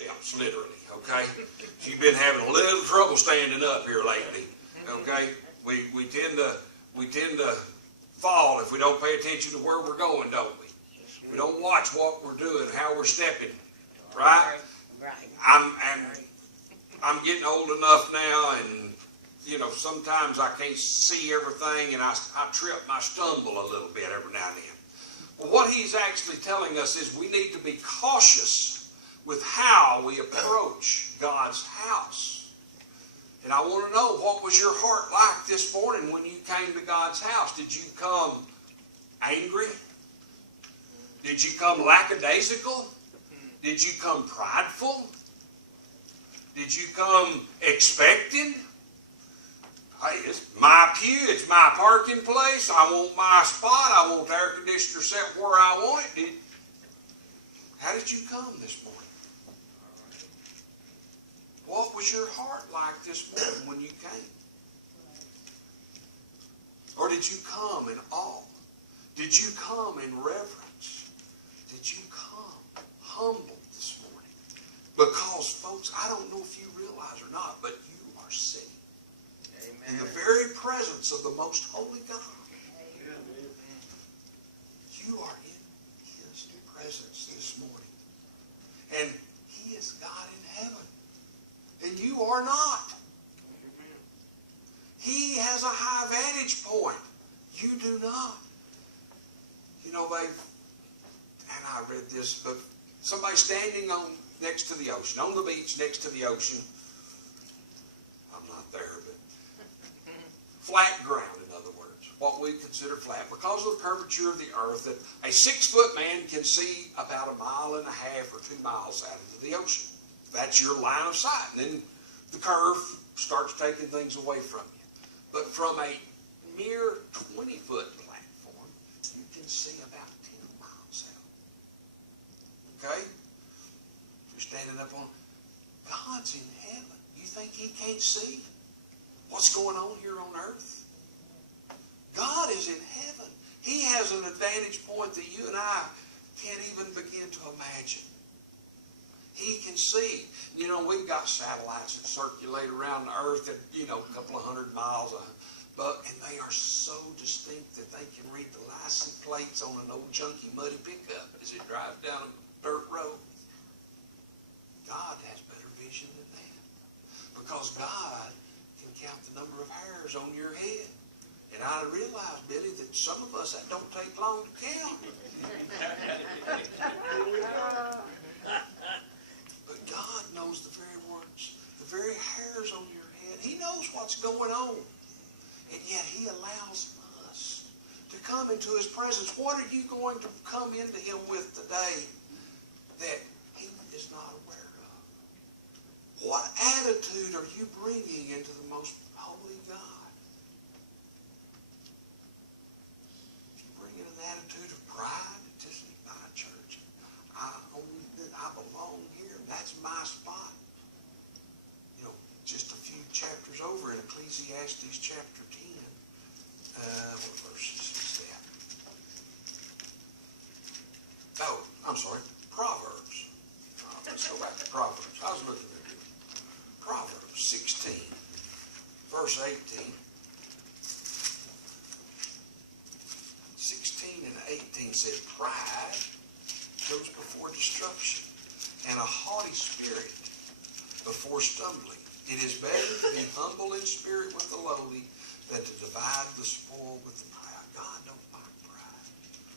steps, literally, okay? She's been having a little trouble standing up here lately, okay? We tend to fall if we don't pay attention to where we're going, don't we? We don't watch what we're doing, how we're stepping, right? I'm getting old enough now, and you know, sometimes I can't see everything, and I trip and I stumble a little bit every now and then. Well, what he's actually telling us is we need to be cautious with how we approach God's house. And I want to know, what was your heart like this morning when you came to God's house? Did you come angry? Did you come lackadaisical? Did you come prideful? Did you come expecting? Hey, it's my pew, it's my parking place, I want my spot, I want the air conditioner set where I want it. How did you come this morning? What was your heart like this morning when you came? Or did you come in awe? Did you come in reverence? Did you come humble this morning? Because, folks, I don't know if you realize or not, but you are sitting in the very presence of the most holy God. You are in His presence this morning. And He is God in heaven. And you are not. He has a high vantage point. You do not. You know, and I read this, but somebody standing next to the ocean, on the beach next to the ocean. I'm not there, but flat ground, in other words, what we consider flat, because of the curvature of the earth, that a 6-foot man can see about 1.5 miles or 2 miles out into the ocean. That's your line of sight. And then the curve starts taking things away from you. But from a mere 20-foot platform, you can see about 10 miles out. Okay? You're standing up on, God's in heaven. You think He can't see what's going on here on earth? God is in heaven. He has an advantage point that you and I can't even begin to imagine. He can see. You know, we've got satellites that circulate around the earth at, a couple of 100 miles, and they are so distinct that they can read the license plates on an old junky muddy pickup as it drives down a dirt road. God has better vision than that, because God can count the number of hairs on your head. And I realize, Billy, that some of us, that don't take long to count. But God knows the very words, the very hairs on your head. He knows what's going on. And yet He allows us to come into His presence. What are you going to come into Him with today that He is not aware of? What attitude are you bringing into the most holy God? If you bring in an attitude of pride, just my church, I belong here, that's my spot. Just a few chapters over in Ecclesiastes chapter 10. What verses is that? Oh, I'm sorry, Proverbs. Let's go back to Proverbs. I was looking at it. Proverbs 16, verse 18. 16 and 18 says, pride goes before destruction, and a haughty spirit before stumbling. It is better to be humble in spirit with the lowly than to divide the spoil with the proud. God don't like pride.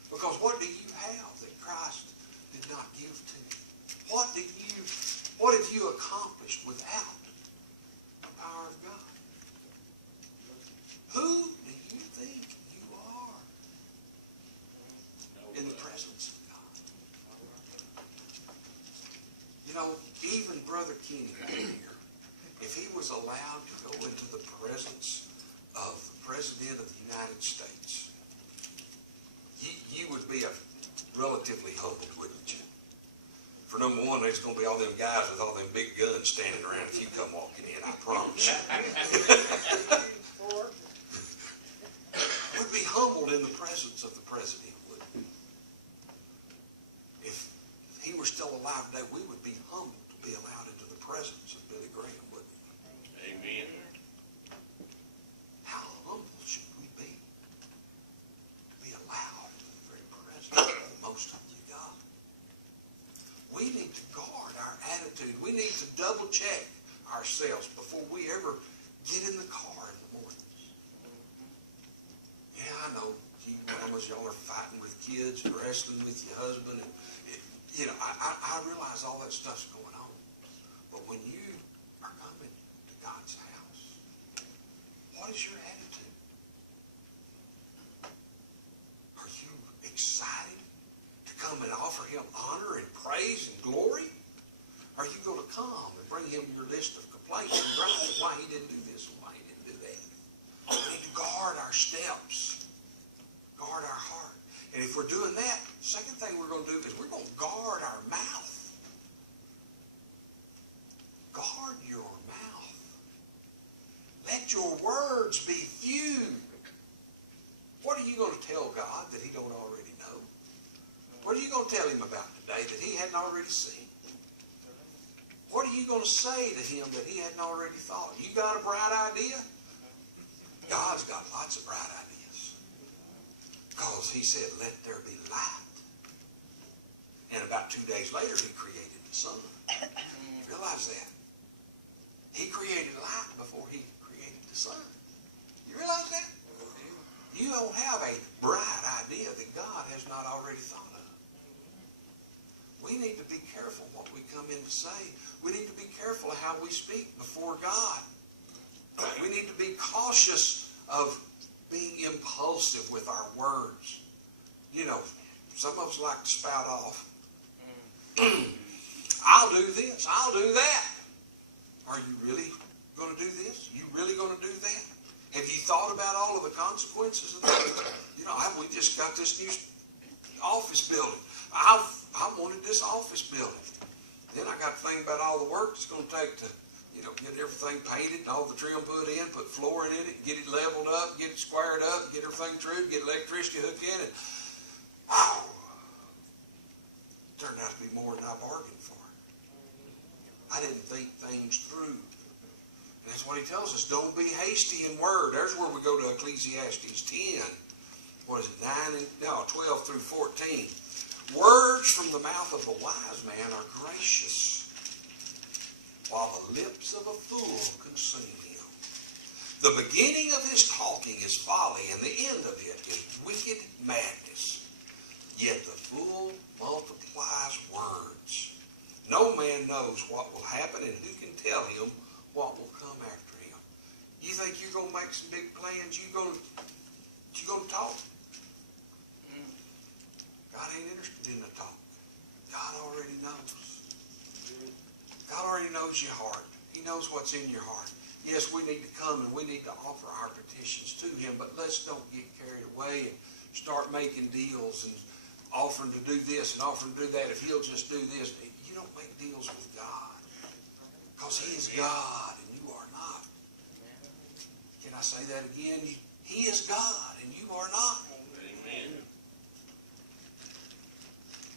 Because what do you have that Christ did not give to you? What have you accomplished without the power of God? Who do you think you are in the presence of God? Even Brother Kenny here, if he was allowed to go into the presence of the President of the United States, you would be relatively humbled, wouldn't you? For number one, there's going to be all them guys with all them big guns standing around if you come walking in, I promise you. We'd be humbled in the presence of the President, wouldn't we? If he were still alive today, we would be humbled to be attitude. We need to double check ourselves before we ever get in the car in the morning. Yeah, I know, you mamas, y'all are fighting with kids and wrestling with your husband. And I realize all that stuff's going on. But when you are coming to God's house, what is your attitude? Are you excited to come and offer him honor and praise and glory? Are you going to come and bring him your list of complaints and gripes, why he didn't do this and why he didn't do that? We need to guard our steps, guard our heart. And if we're doing that, second thing we're going to do is we're going to guard our mouth. Guard your mouth. Let your words be few. What are you going to tell God that he don't already know? What are you going to tell him about today that he hadn't already seen? What are you going to say to him that he hadn't already thought? You got a bright idea? God's got lots of bright ideas. Because he said, let there be light. And about 2 days later, he created the sun. Realize that? He created light before he created the sun. You realize that? You don't have a bright idea that God has not already thought of. We need to be careful what we come in to say. We need to be careful of how we speak before God. We need to be cautious of being impulsive with our words. You know, some of us like to spout off. I'll do this. I'll do that. Are you really going to do this? You really going to do that? Have you thought about all of the consequences of that? You know, we just got this new office building. I wanted this office building. Then I got to think about all the work it's going to take to, get everything painted and all the trim put in, put flooring in it, get it leveled up, get it squared up, get everything through, get electricity hooked in it. Wow. Turned out to be more than I bargained for. I didn't think things through. And that's what he tells us. Don't be hasty in word. There's where we go to Ecclesiastes 10. What is it, 12 through 14. Words from the mouth of a wise man are gracious, while the lips of a fool consume him. The beginning of his talking is folly, and the end of it is wicked madness. Yet the fool multiplies words. No man knows what will happen, and who can tell him what will come after him? You think you're going to make some big plans? You going to talk? God ain't interested in the talk. God already knows. God already knows your heart. He knows what's in your heart. Yes, we need to come and we need to offer our petitions to him, but let's don't get carried away and start making deals and offering to do this and offering to do that. If he'll just do this, you don't make deals with God, because he is God and you are not. Can I say that again? He is God and you are not. Amen.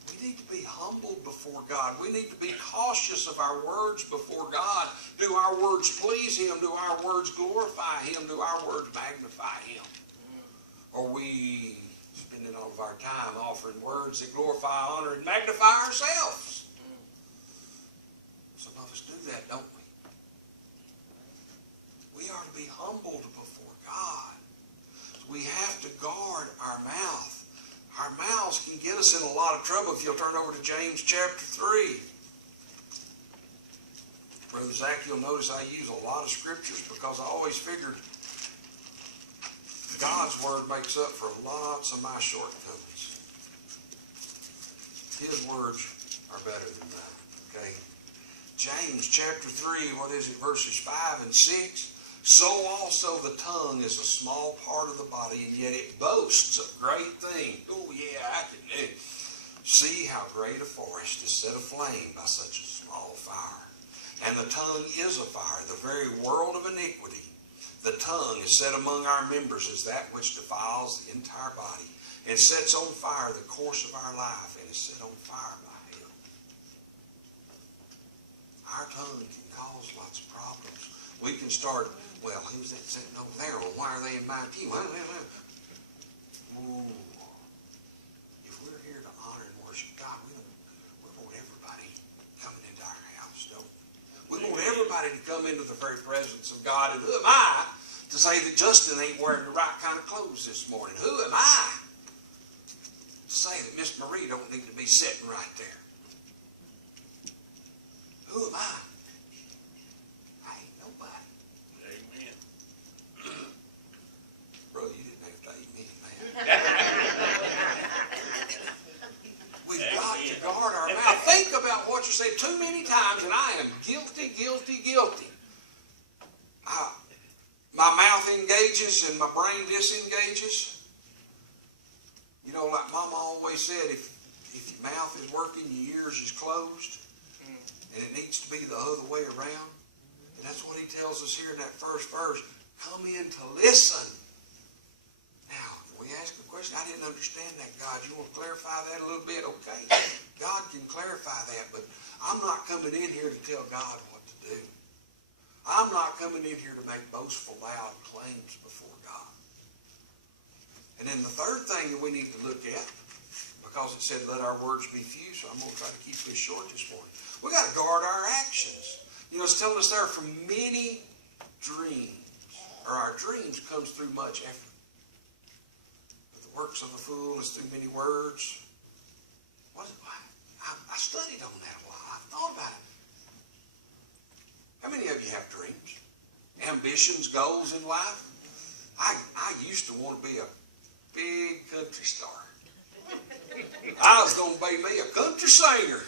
We need to be humbled before God. We need to be cautious of our words before God. Do our words please him? Do our words glorify him? Do our words magnify him? Or we spending all of our time offering words that glorify, honor, and magnify ourselves? Some of us do that, don't we? We are to be humbled before God. We have to guard our mouth. Our mouths can get us in a lot of trouble. If you'll turn over to James chapter 3. Brother Zach, you'll notice I use a lot of scriptures because I always figured God's word makes up for lots of my shortcomings. His words are better than mine. Okay? James chapter 3, verses 5 and 6. So also the tongue is a small part of the body, and yet it boasts of great things. Oh yeah, I can see how great a forest is set aflame by such a small fire. And the tongue is a fire, the very world of iniquity. The tongue is set among our members as that which defiles the entire body, and sets on fire the course of our life, and is set on fire by hell. Our tongue can cause lots of problems. We can start, well, who's that sitting over there? Well, why are they in my pew? Ooh. If we're here to honor and worship God, we don't want everybody coming into our house. everybody to come into the very presence of God. And who am I to say that Justin ain't wearing the right kind of clothes this morning? Who am I to say that Miss Marie don't need to be sitting right there? Who am I? I ain't nobody. Amen. Bro, you didn't have to amen, man. We've got to guard our mouth. Think about what you say too many times, and I am guilty. My mouth engages and my brain disengages. You know, like Mama always said, if your mouth is working, your ears is closed, and it needs to be the other way around. And that's what he tells us here in that first verse. Come in to listen. Now, we ask a question. I didn't understand that, God. You want to clarify that a little bit? Okay. God can clarify that, but I'm not coming in here to tell God what to do. I'm not coming in here to make boastful, loud claims before God. And then the third thing that we need to look at, because it said, let our words be few, so I'm going to try to keep this short this morning. We've got to guard our actions. You know, it's telling us there, from many dreams, or our dreams comes through much effort. But the works of a fool is through many words. I studied on that a while. I thought about it. How many of you have dreams? Ambitions, goals in life? I used to want to be a big country star. I was going to be me a country singer.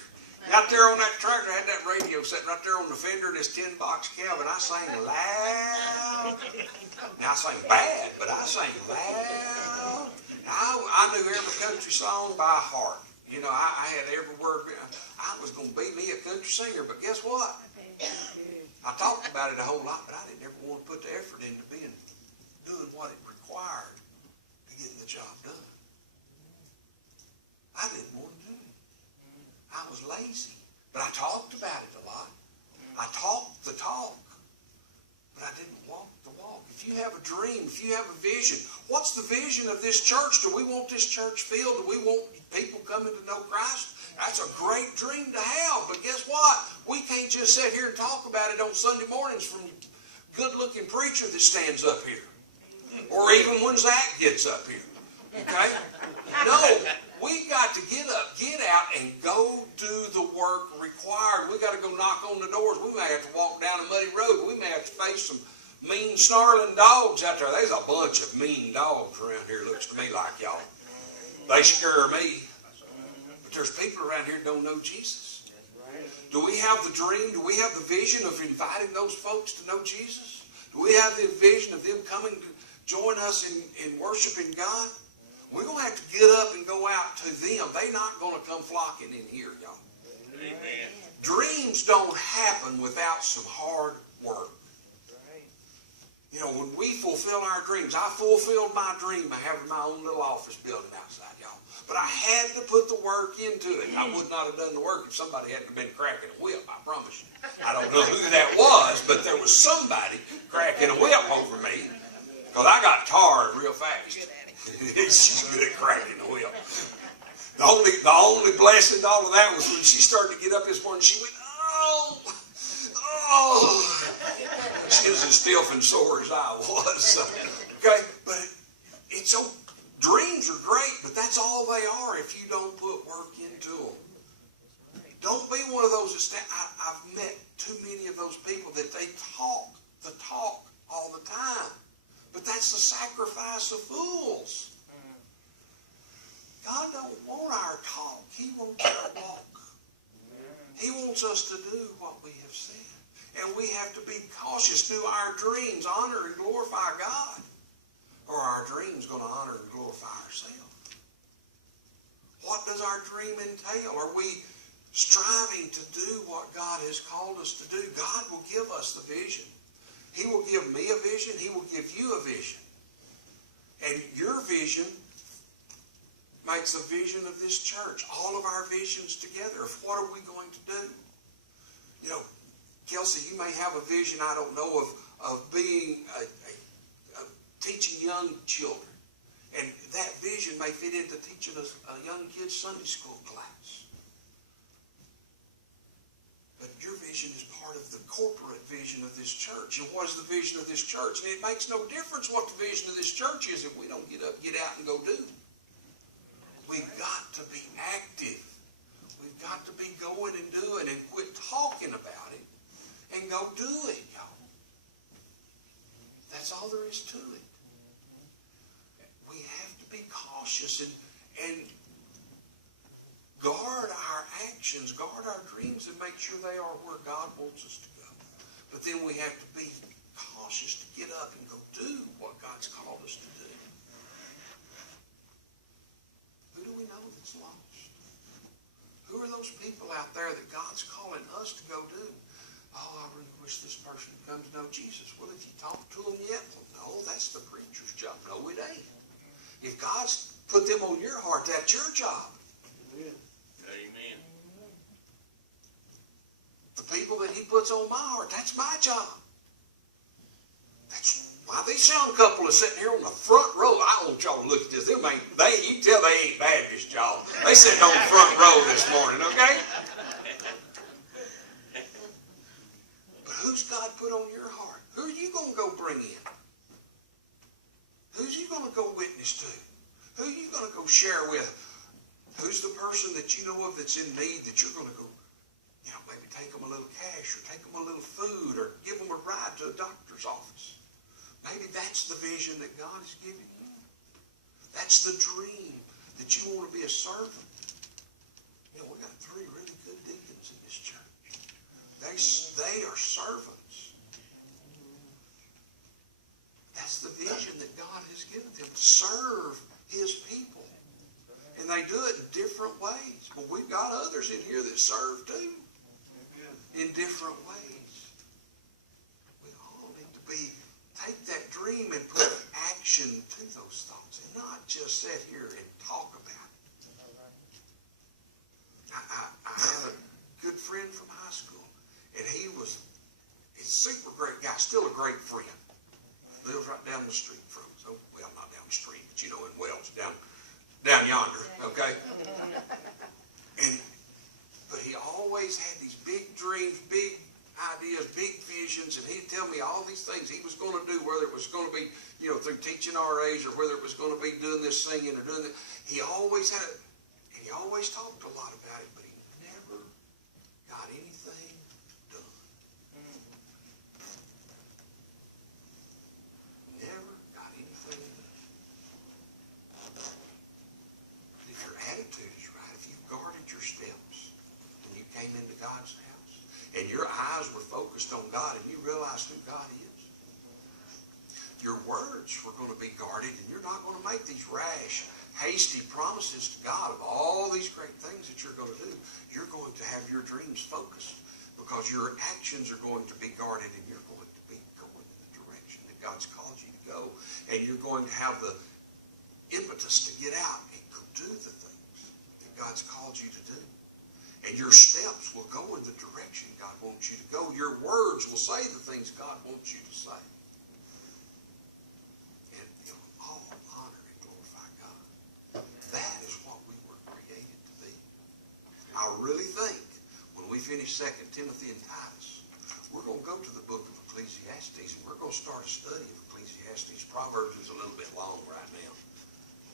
Out there on that tractor, I had that radio sitting right there on the fender of this 10-box cab, and I sang loud. Now, I sang bad, but I sang loud. I knew every country song by heart. You know, I had every word. I was going to be me a country singer, but guess what? I talked about it a whole lot, but I didn't ever want to put the effort into doing what it required to get the job done. I didn't want to do it. I was lazy, but I talked about it a lot. I talked the talk, but I didn't walk the walk. If you have a dream, if you have a vision, what's the vision of this church? Do we want this church filled? Do we want people coming to know Christ? That's a great dream to have, but guess what? We can't just sit here and talk about it on Sunday mornings from a good-looking preacher that stands up here, or even when Zach gets up here. Okay? No, we got to get up, get out, and go do the work required. We got to go knock on the doors. We may have to walk down a muddy road. We may have to face some mean, snarling dogs out there. There's a bunch of mean dogs around here, looks to me like, y'all. They scare me. But there's people around here that don't know Jesus. Do we have the dream? Do we have the vision of inviting those folks to know Jesus? Do we have the vision of them coming to join us in worshiping God? We're going to have to get up and go out to them. They're not going to come flocking in here, y'all. Amen. Dreams don't happen without some hard work. You know, when we fulfill our dreams, I fulfilled my dream of having my own little office building outside, y'all. But I had to put the work into it. I would not have done the work if somebody hadn't been cracking a whip, I promise you. I don't know who that was, but there was somebody cracking a whip over me, because I got tired real fast. She's good at cracking the whip. The only blessing to all of that was when she started to get up this morning, she went, oh. She was as stiff and sore as I was. So, okay, but it's so, dreams are great, but that's all they are if you don't put work into them. Don't be one of those that I've met too many of those people that they talk the talk all the time. But that's the sacrifice of fools. God don't want our talk. He wants our walk. He wants us to do what we have said. And we have to be cautious. Do our dreams honor and glorify God? Or are our dreams going to honor and glorify ourselves? What does our dream entail? Are we striving to do what God has called us to do? God will give us the vision. He will give me a vision. He will give you a vision. And your vision makes a vision of this church. All of our visions together of what are we going to do? You know, Kelsey, you may have a vision, I don't know, of being teaching young children. And that vision may fit into teaching a young kid's Sunday school class. But your vision is part of the corporate vision of this church. And what is the vision of this church? And it makes no difference what the vision of this church is if we don't get up, get out, and go do. We've got to be active. We've got to be going and doing and quit talking about it and go do it, y'all. That's all there is to it. We have to be cautious and guard our actions, guard our dreams, and make sure they are where God wants us to go. But then we have to be cautious to get up and go do what God's called us to do. Who do we know that's lost? Who are those people out there that God's calling us to go do? Oh, I really wish this person would come to know Jesus. Well, if you talk to them yet, well, no, that's the preacher's job. No, it ain't. If God's put them on your heart, that's your job. Amen. Amen. The people that He puts on my heart, that's my job. That's why this young couple is sitting here on the front row. I want y'all to look at this. You can tell they ain't Baptist, y'all. They sitting on the front row this morning, okay? But who's God put on your heart? Who are you going to go bring in? Who's you going to go witness to? Who are you going to go share with? Who's the person that you know of that's in need that you're going to go, maybe take them a little cash or take them a little food or give them a ride to a doctor's office? Maybe that's the vision that God has given you. That's the dream, that you want to be a servant. We got 3 really good deacons in this church. They are servants. That's the vision that God has given them, to serve His people. And they do it in different ways. But we've got others in here that serve too. In different ways. We all need to take that dream and put action to those thoughts. And not just sit here and talk about it. I had a good friend from high school. And he's a super great guy. Still a great friend. Lives right down the street from us. So, well, not down the street, but in Wells, down yonder, okay? But he always had these big dreams, big ideas, big visions, and he'd tell me all these things he was going to do, whether it was going to be, through teaching RAs or whether it was going to be doing this singing or doing that. He always had it, and he always talked a lot about it, but he never got anything done. Never got anything done. If your attitude is right, if you've guarded your steps, and you came into God's house, and your eyes were focused on God, and you realized who God is, your words were going to be guarded, and you're not going to make these rash, hasty promises to God of all these great things that you're going to do. You're going to have your dreams focused, because your actions are going to be guarded, and you're going to be going in the direction that God's called you to go, and you're going to have the impetus to get out and go do the things that God's called you to do. And your steps will go in the direction God wants you to go. Your words will say the things God wants you to say. And all honor and glorify God. That is what we were created to be. I really think when we finish 2 Timothy and Titus, we're going to go to the book of Ecclesiastes, and we're going to start a study of Ecclesiastes. Proverbs is a little bit long right now.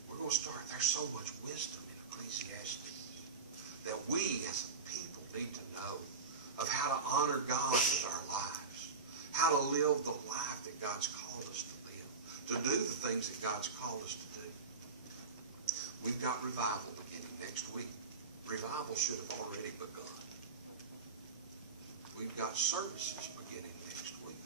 We're going to start. There's so much wisdom in Ecclesiastes that we as a people need to know of how to honor God with our lives, how to live the life that God's called us to live, to do the things that God's called us to do. We've got revival beginning next week. Revival should have already begun. We've got services beginning next week.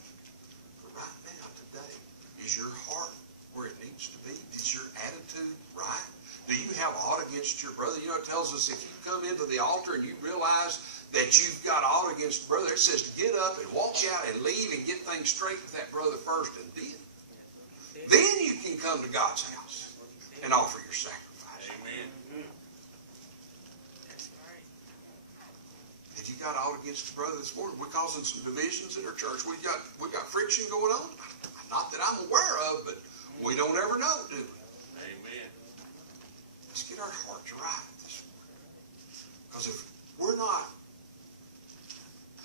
But right now, today, is your heart where it needs to be? Is your attitude right? Do you have aught against your brother? It tells us if you come into the altar and you realize that you've got aught against your brother, it says to get up and walk out and leave and get things straight with that brother first, and then you can come to God's house and offer your sacrifice. Amen. Have you got aught against your brother this morning? We're causing some divisions in our church. We got friction going on. Not that I'm aware of, but we don't ever know, do we? Amen. Let's get our hearts right this morning. Because if we're not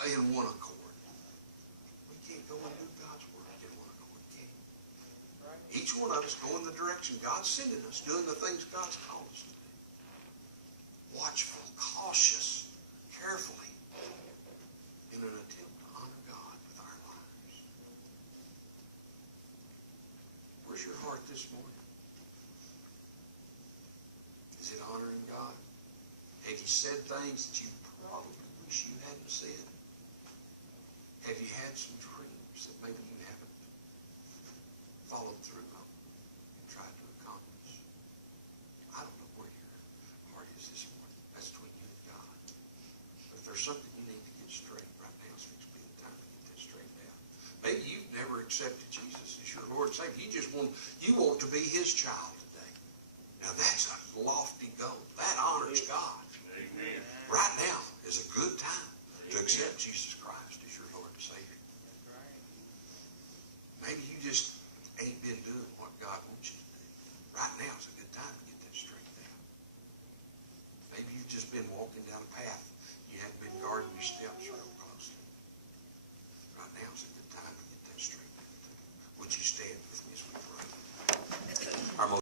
in one accord, each one of us go in the direction God's sending us, doing the things God's called us to do. Watchful, cautious, carefully, in an attempt to honor God with our lives. Where's your heart this morning? Is it honoring God? Have you said things that you probably wish you hadn't said? Have you had some dreams that maybe you haven't followed through on and tried to accomplish? I don't know where your heart is this morning. That's between you and God. But if there's something you need to get straight right now, it's fixing to be the time to get that straightened out. Maybe you've never accepted Jesus as your Lord and Savior. You want to be His child today. Now that's a lofty goal. That honors God. Amen. Right now is a good time to accept Jesus Christ.